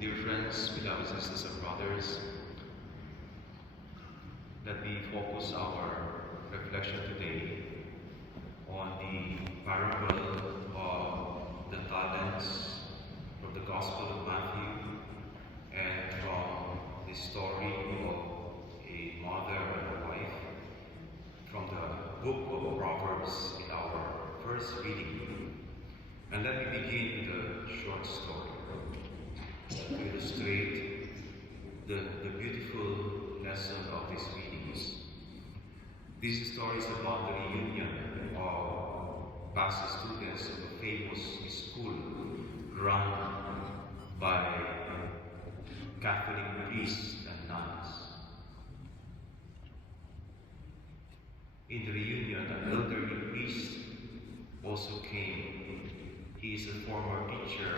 Dear friends, beloved sisters and brothers, let me focus our reflection today on the parable of the talents from the Gospel of Matthew and from the story of a mother and a wife from the book of Proverbs in our first reading. And let me begin with a short story to illustrate the beautiful lesson of these readings. This story is about the reunion of past students of a famous school run by Catholic priests and nuns. In the reunion, an elderly priest also came. He is a former teacher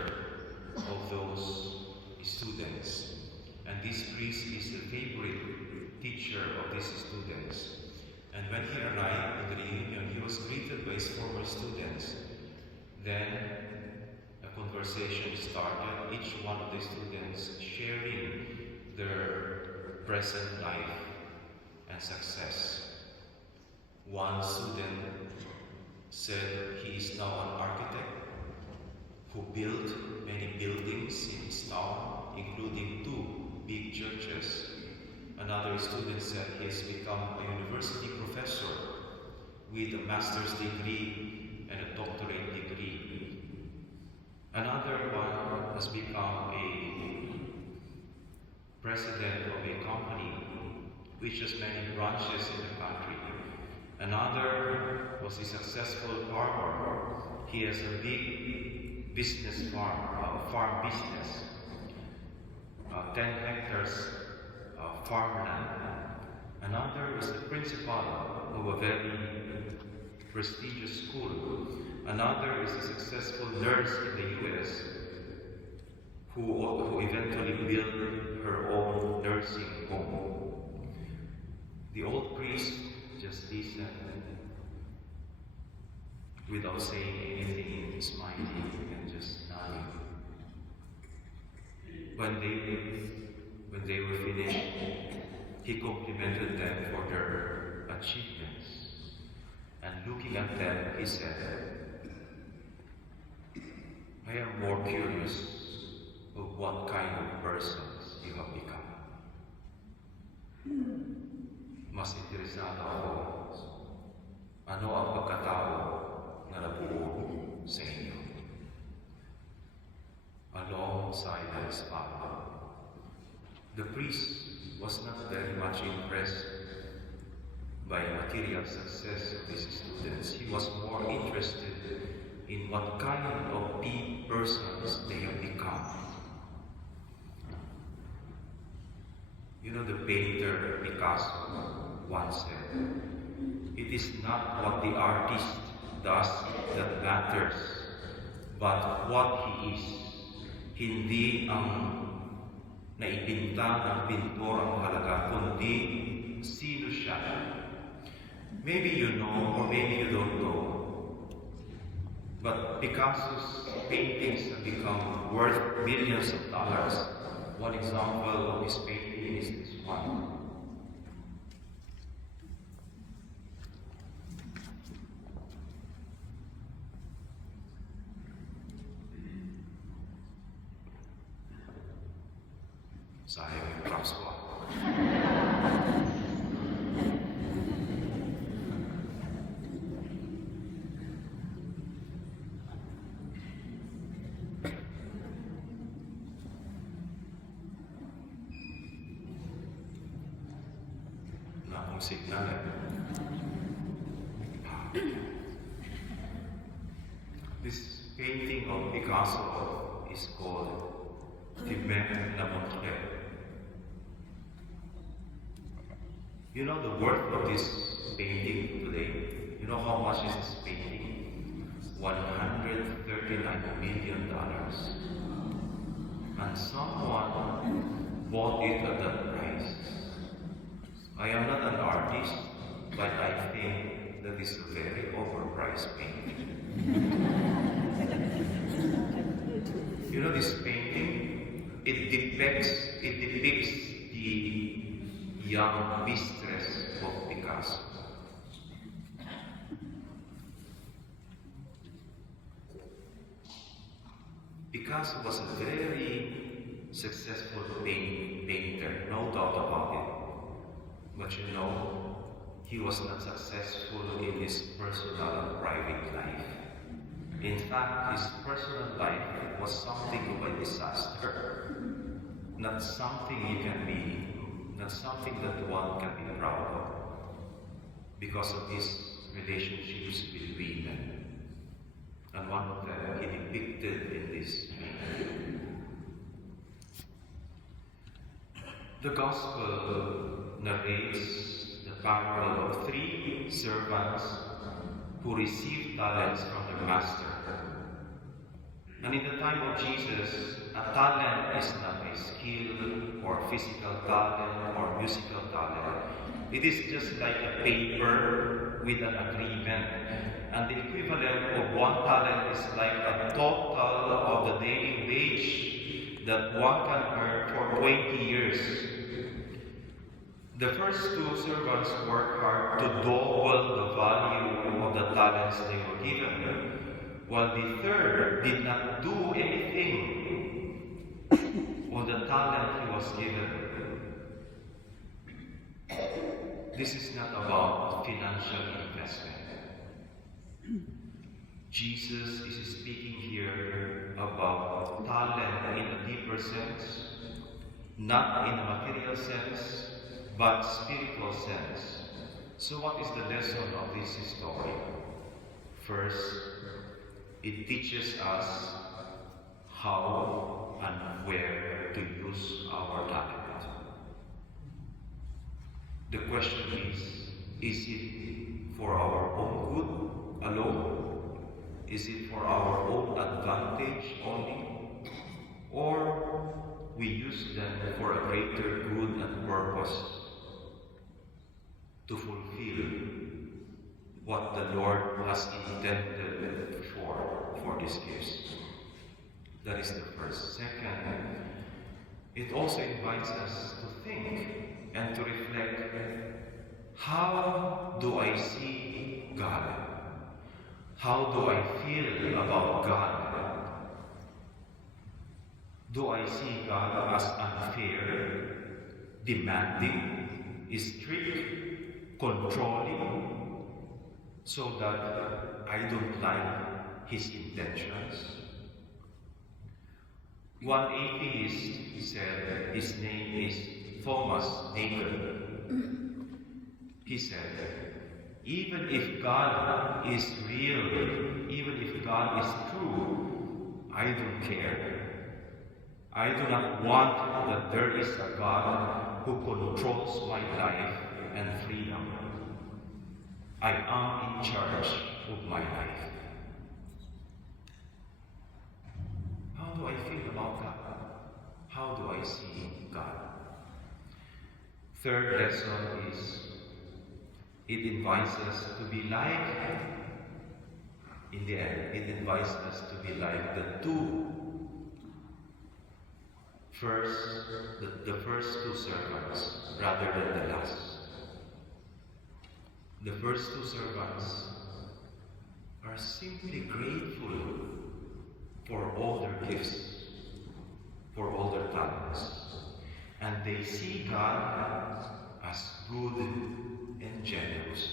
of those students, and this priest is the favorite teacher of these students. And when he arrived in the reunion, he was greeted by his former students. Then a conversation started, each one of the students sharing their present life and success. One student said he is now an architect who built many buildings in his town, including 2 big churches. Another student said he has become a university professor with a master's degree and a doctorate degree. Another one has become a president of a company which has many branches in the country. Another was a successful farmer. He has a big business farm business, 10 hectares of farmland. Another is the principal of a very prestigious school. Another is a successful nurse in the US who eventually built her own nursing home. The old priest just listened without saying anything in his mind and just nodding. When they were finished, he complimented them for their achievements. And looking at them, he said, I am more curious of what kind of persons you have become. Mas interesado ako, ano ang pagkatao na nabuo sa inyo. Alongside his father, the priest was not very much impressed by the material success of his students. He was more interested in what kind of persons they have become. You know, the painter Picasso once said, it is not what the artist does that matters, but what he is. Hindi ang naipinta ng pintor ang mahalaga, kundi sino siya. Maybe you know or maybe you don't know, but Picasso's paintings have become worth millions of dollars. One example of his painting is this one. Sayang yung props ko. Wala akong signal eh. This painting of Picasso is called Fumette la Montre. You know the worth of this painting today? You know how much is this painting? $139 million. And someone bought it at that price. I am not an artist, but I think that is a very overpriced painting. You know, this painting it depicts the young mistress of Picasso. Picasso was a very successful painter, no doubt about it. But you know, he was not successful in his personal and private life. In fact, his personal life was something of a disaster. Not something not something that one can be proud of because of his relationships with women. And one of them he depicted in this painting. The Gospel narrates the parable of 3 servants who received talents from their master. And in the time of Jesus, a talent is not a skill or physical talent or musical talent. It is just like a paper with an agreement. And the equivalent of 1 talent is like a total of the daily wage that one can earn for 20 years. The first 2 servants worked hard to double the value of the talents they were given, while the third did not do anything with the talent he was given. This is not about financial investment. Jesus is speaking here about talent in a deeper sense, not in a material sense, but spiritual sense. So what is the lesson of this story? First, it teaches us how and where to use our talent. The question is it for our own good alone? Is it for our own advantage only? Or we use them for a greater good and purpose to fulfill what the Lord has intended for these gifts? That is the first. Second, it also invites us to think and to reflect, how do I see God? How do I feel about God? Do I see God as unfair, demanding, strict, controlling, so that I don't like His intentions? One atheist said, his name is Thomas Nagel. He said, even if God is real, even if God is true, I don't care. I do not want that there is a God who controls my life and freedom. I am in charge of my life. How do I feel about God? How do I see God? Third lesson is, it invites us to be like, in the end, it invites us to be like the first 2 servants, rather than the last. The first 2 servants are simply grateful for all their gifts, for all their talents. And they see God as good and generous.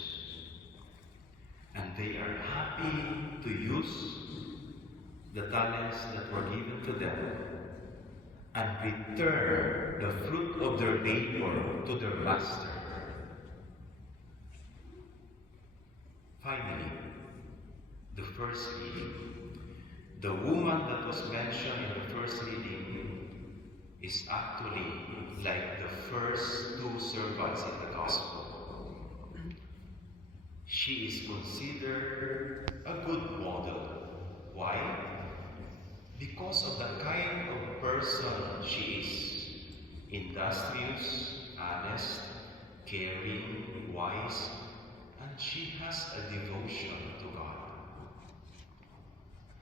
And they are happy to use the talents that were given to them and return the fruit of their labor to their master. Finally, the first reading. The woman that was mentioned in the first reading is actually like the first 2 servants in the Gospel. She is considered a good model. Why? Because of the kind of person she is. Industrious, honest, caring, wise, and she has a devotion to God.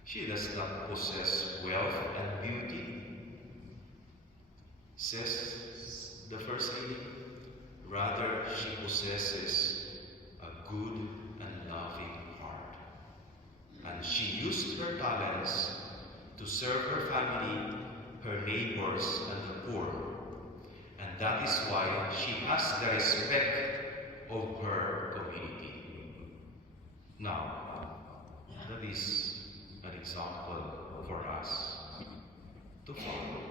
She does not possess wealth and beauty, Says the First Lady, rather she possesses a good and loving heart. And she used her talents to serve her family, her neighbors, and the poor. And that is why she has the respect of her community. Now, that is an example for us to follow.